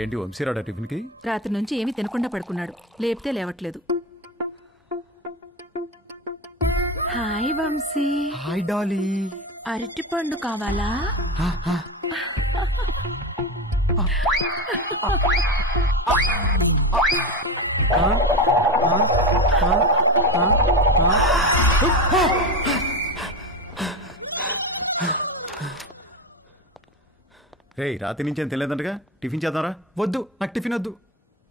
ఏంటి వంశీరాడా టిఫిన్కి? రాత్రి నుంచి ఏమీ తినకుండా పడుకున్నాడు, లేపితే లేవట్లేదు. హాయ్ వంశీ. హాయ్ డాలీ. అరటి పండు కావాలా? రే రాత్రి నుంచి ఏం తెలియదంటగా, టిఫిన్ చేద్దాంరా. వద్దు, నాకు టిఫిన్ వద్దు.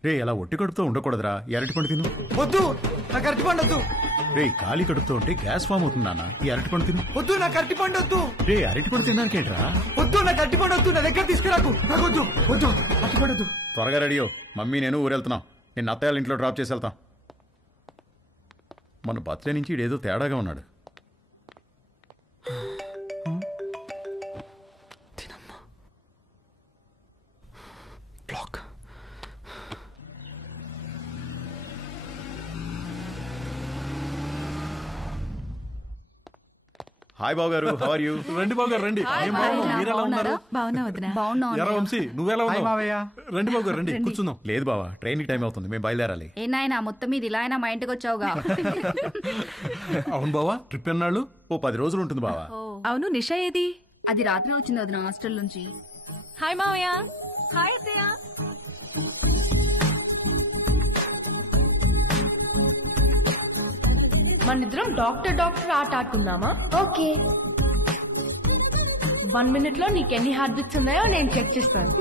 రే అలా ఒట్టి కడుపుతో ఉండకూడదురా, ఈ అరటిపండు తిను. వద్దు, నాకు అరటిపండు వద్దు. రే ఖాళీ కడుపుతో ఉంటే గ్యాస్ ఫామ్ అవుతుంది నాన్న, ఈ అరటిపండు తిను. వద్దు, నాకు అరటిపండు వద్దు. రే అరటిపండు తినడానికేంట్రా? వద్దు, నాకు అరటిపండు వద్దు, నా దగ్గర తీసుకురాకు. నాకు వద్దు, వద్దు, అరటిపండు వద్దు. త్వరగా రెడీయో, మమ్మీ నేను ఊరెళ్తున్నాం. నేను అత్తయ్య ఇంట్లో డ్రాప్ చేసి వెళ్తాం. మన బర్త్డే నుంచి ఇడేదో తేడాగా ఉన్నాడు. హాయ్ బాబు గారు, హౌ ఆర్ యు? రండి బాబు గారు రండి. ఏం బాగున్నావు, మీరు ఎలా ఉన్నారు? బాగున్నా వదినా. ఎరా వంశీ, నువ్వెలా ఉన్నావు? రండి బాబు గారు రండి, కూర్చుందాం. లేదు బావా, ట్రైన్కి టైం అవుతుంది, మేము బయలుదేరాలి. ఏ నాయనా మొత్తం మీద ఇలా అయినా మా ఇంటికి వచ్చావుగా? అవును బావా, ట్రిప్ ఎన్నాళ్ళు? ఓ 10 రోజులు ఉంటుంది బావా. అవును, నిషా ఏది? అది రాత్రి వచ్చింది వదిన హాస్టల్ నుంచి. హాయ్ మావయ్య. హాయ్ అత్తయ్య. మనిద్దరం డాక్టర్ ఆట ఆడుకుందామా? ఓకే. 1 minute లో నీకెన్ని హార్ట్ బీట్స్ ఉన్నాయో నేను చెక్ చేస్తాను.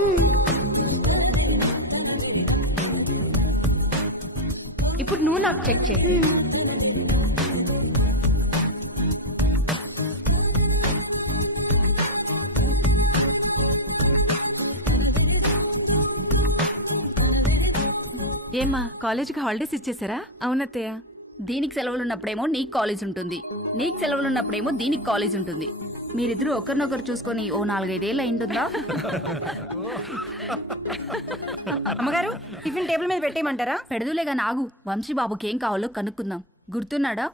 ఇప్పుడు నువ్వు నాకు చెక్ చేయి. ఏమ్మా, కాలేజీకి హాలిడేస్ ఇచ్చేసారా? అవునత్తయ్య. దీనికి సెలవులున్నప్పుడేమో నీకు కాలేజ్ ఉంటుంది, నీకు సెలవులున్నప్పుడేమో దీనికి కాలేజ్ ఉంటుంది. మీరిద్దరూ ఒకరినొకరు చూసుకొని ఓ 4-5 ఏళ్ళు అయింటుందా? అమ్మగారు, టిఫిన్ టేబుల్ మీద పెట్టేయమంటారా? పెడదులేగా నాగు, వంశీబాబుకి ఏం కావాలో కనుక్కుందాం. గుర్తున్నాడా?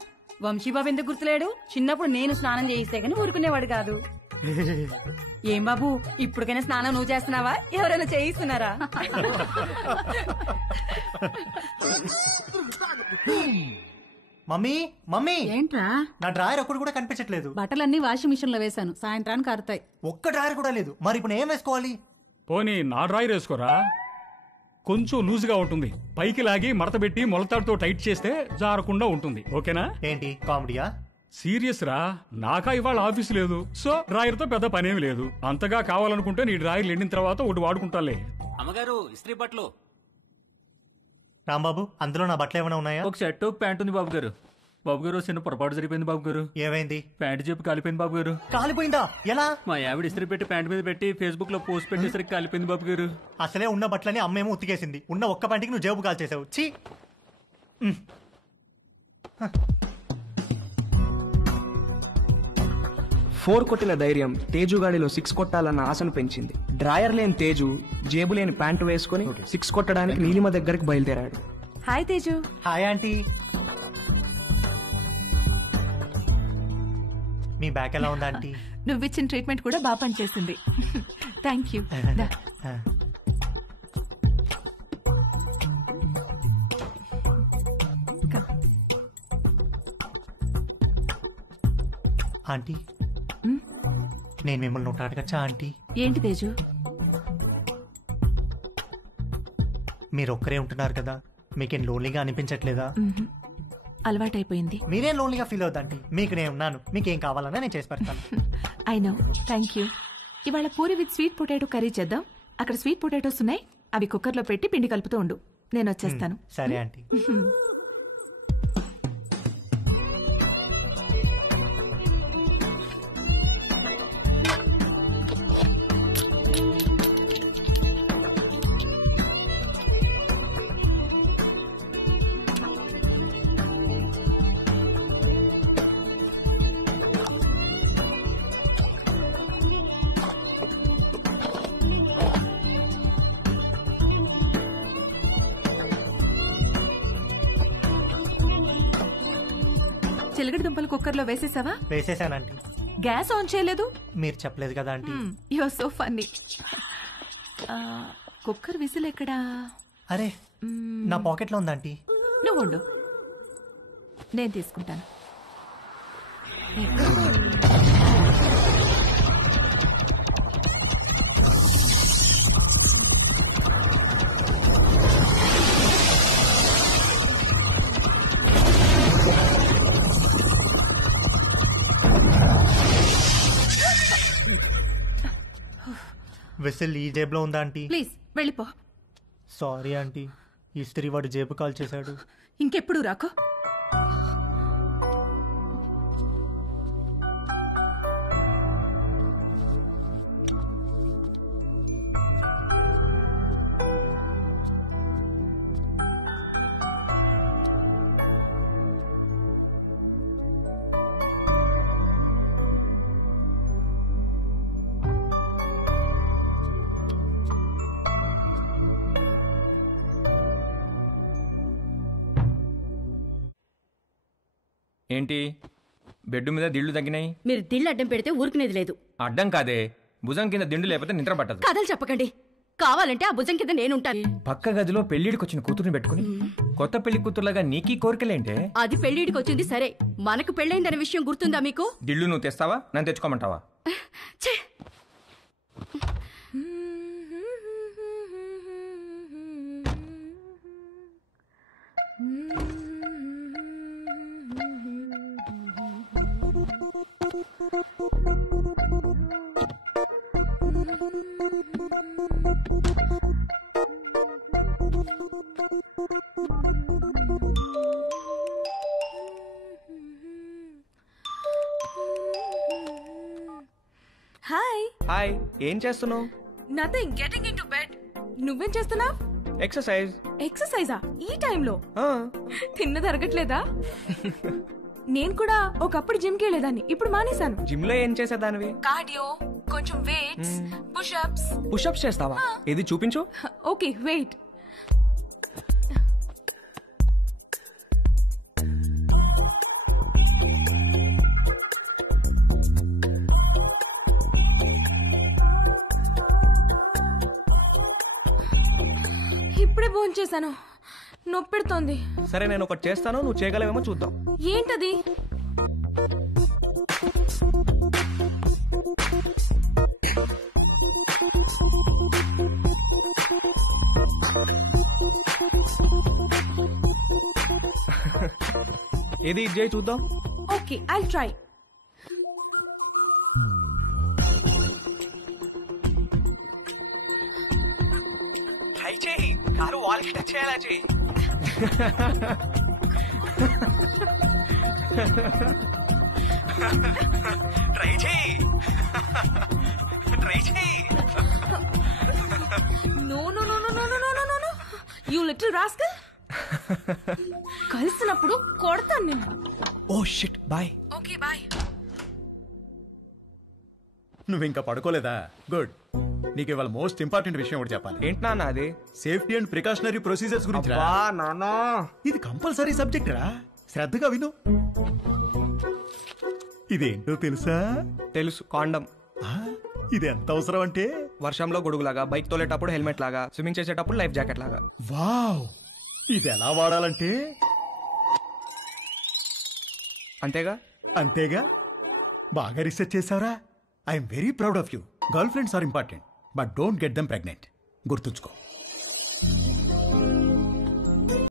వంశీబాబు ఎందుకు గుర్తులేడు? చిన్నప్పుడు నేను స్నానం చేయిస్తే గానీ ఊరుకునేవాడు కాదు. ఏం బాబు, ఇప్పటికైనా స్నానం నువ్వు చేస్తున్నావా, ఎవరైనా చేయిస్తున్నారా? మమ్మీ మమ్మీ, ఏంట్రా? నా డ్రాయర్ ఒక్కడు కూడా కనిపించట్లేదు. బట్టలన్నీ వాషింగ్ మిషన్ లో వేశాను, సాయంత్రానికి ఆరుతాయి. ఒక్క డ్రాయర్ కూడా లేదు. మరి ఇప్పుడు ఏం వేసుకోవాలి? పోనీ నా డ్రాయర్ వేసుకోరా, కొంచెం లూజ్గా ఉంటుంది. పైకి లాగి మడత పెట్టి మొలతాడుతో టైట్ చేస్తే జారకుండా ఉంటుంది. ఓకేనా? ఏంటి కామెడీయా? సీరియస్ రా, నాకా ఇవాళ ఆఫీస్ లేదు, సో డ్రాయర్ తో పెద్ద పనేమి లేదు. అంతగా కావాలనుకుంటే నీ డ్రాయర్ ఎండిన తర్వాత ఒకటి వాడుకుంటాలే. అమ్మగారు, ఇస్త్రీ బట్టలు. రాంబాబు, అందులో నా బట్టలు ఏమైనా ఉన్నాయా? ఒక షర్ట్ ఒక ప్యాంట్ ఉంది బాబు గారు. బాబు గారు, చిన్న పొరపాటు జరిగిపోయింది బాబు గారు. ఏమైంది? ప్యాంట్ చెప్పి కాలిపోయింది బాబు గారు. కాలిపోయిందా? ఎలా? మా ఆవిడ ఇస్త్రీ పెట్టి ప్యాంట్ మీద పెట్టి ఫేస్బుక్ లో పోస్ట్ పెట్టేసరికి కాలిపోయింది బాబు గారు. అసలే ఉన్న బట్టలని అమ్మేమో ఉతికేసింది. ఉన్న ఒక్క ప్యాంటుకి నువ్వు జేబు కాల్చేసావు. ఛీ! 4 కొట్టిన ధైర్యం తేజుగాడిలో 6 కొట్టాలన్న ఆశను పెంచింది. డ్రాయర్ లేని తేజు జేబు లేని ప్యాంటు వేసుకుని 6 కొట్టడానికి నీలిమ దగ్గరికి బయలుదేరాడు. హాయ్ తేజు. Hi aunty. మీ బ్యాక్ ఎలా ఉందా ఆంటీ? నువ్విచ్చిన ట్రీట్మెంట్ కూడా బాగా పనిచేసింది. Thank you. ఆంటీ, నేను మిమ్మల్ని ఒకటి అడగచ్చా ఆంటీ? ఏంటి తేజు? మీరు ఒక్కరే ఉంటున్నారు కదా, మీకేం లోన్లీగా అనిపించట్లేదా? అలవాటైపోయింది. మీరేం లోన్లీగా ఫీల్ అవుతాంటీ, మీకు నేను ఉన్నాను. మీకేం కావాలన్నా నేను చేసి పెడతాను. I know, thank you. ఇవాళ puri with sweet potato curry చేద్దాం. అక్కడ స్వీట్ పొటాటోస్ ఉన్నాయి, అవి కుక్కర్లో పెట్టి పిండి కలుపుతూ ఉండు, నేను వచ్చేస్తాను. సరే ఆంటీ. చిలకడ దుంపలు కుక్కర్లో వేసేసావా? వేసేసానంటీ. గ్యాస్ ఆన్ చేయలేదు? మీరు చెప్పలేదు కదా aunty. You are so funny. Cooker whistle ఎక్కడా? అరే నా పాకెట్లో ఉందా ఆంటీ? నువ్వు ఉండు, నేను తీసుకుంటాను. విసిల్ ఈ జేబులో ఉందా ఆంటీ? ప్లీజ్ వెళ్ళిపో. సారీ ఆంటీ, ఇస్త్రీ వాడు జేబు కాల్ చేశాడు. ఇంకెప్పుడు రాకో. ఏంటి బెడ్ మీద దిళ్ళు తగ్గినాయి? మీరు దిళ్ళు అడ్డం పెడితే ఊరుకునేది లేదు. అడ్డం కాదే, భుజం కింద దిండు లేకపోతే నిద్ర పట్టదు. కథలు చెప్పకండి, కావాలంటే ఆ భుజం కింద నేనుంటాను. పక్క గదిలో పెళ్లిడికి వచ్చిన కూతురుని పెట్టుకుని కొత్త పెళ్లి కూతురులాగా నీకీ కోరికలేంటే? అది పెళ్లిడికి వచ్చింది సరే, మనకు పెళ్ళైందనే విషయం గుర్తుందా మీకు? దిళ్ళు నువ్వు తెస్తావా, నన్ను తెచ్చుకోమంటావా? ఛే! హాయ్ హాయ్, ఏం చేస్తున్నావు? Nothing, getting into bed. నువ్వేం చేస్తున్నావ్? ఎక్సర్సైజ్. ఎక్సర్సైజా ఈ టైంలో? తిన్నది అరగట్లేదా? నేను కూడా ఒకప్పుడు జిమ్ కి వెళ్ళేదాన్ని, ఇప్పుడు మానేశాను. జిమ్ లో ఏం చేసేదానివి? కార్డియో, కొంచెం వెయిట్స్, పుషప్స్. పుషప్స్ చేస్తావా? ఇది చూపించు. Okay wait. ఇప్పుడే భోంచేశాను, నొప్పెడుతోంది. సరే నేను ఒకటి చేస్తాను, నువ్వు చేయగలవేమో చూద్దాం. ఏంటది? ఏది ఇది చేయి చూద్దాం. Okay I try. ట్రై చేయి, కారు వాల్ కి టచ్ చేయాలా చేయి. ట్రై చేయి, ట్రై చేయి. No no no no no no no no no, you little rascal. కలిసినప్పుడు కొడతాను నేను. Oh shit, bye. Okay bye. నువ్వు ఇంకా పడుకోలేదా? గుడ్. నీకు ఇవాళ మోస్ట్ ఇంపార్టెంట్ విషయం ఒకటి చెప్పాలి. ఏంటి నాన్న అది? సేఫ్టీ అండ్ ప్రికాషనరీ ప్రొసీజర్స్ గురించి. నానా, ఇది కంపల్సరీ సబ్జెక్ట్ రా, శ్రద్ధగా విను. ఇదేంటో తెలుసా? తెలుసు, కాండం. ఇది ఎంత అవసరం అంటే, వర్షంలో గొడుగులాగా, బైక్ తోలేటప్పుడు హెల్మెట్ లాగా, స్విమ్మింగ్ చేసేటప్పుడు లైఫ్ జాకెట్ లాగా. వావ్, ఇది ఎలా వాడాలంటే అంతేగా? అంతేగా. బాగా రీసెర్చ్ చేసావురా. I'm very proud of you. Girl friends are important, but don't get them pregnant. గుర్తుంచుకో.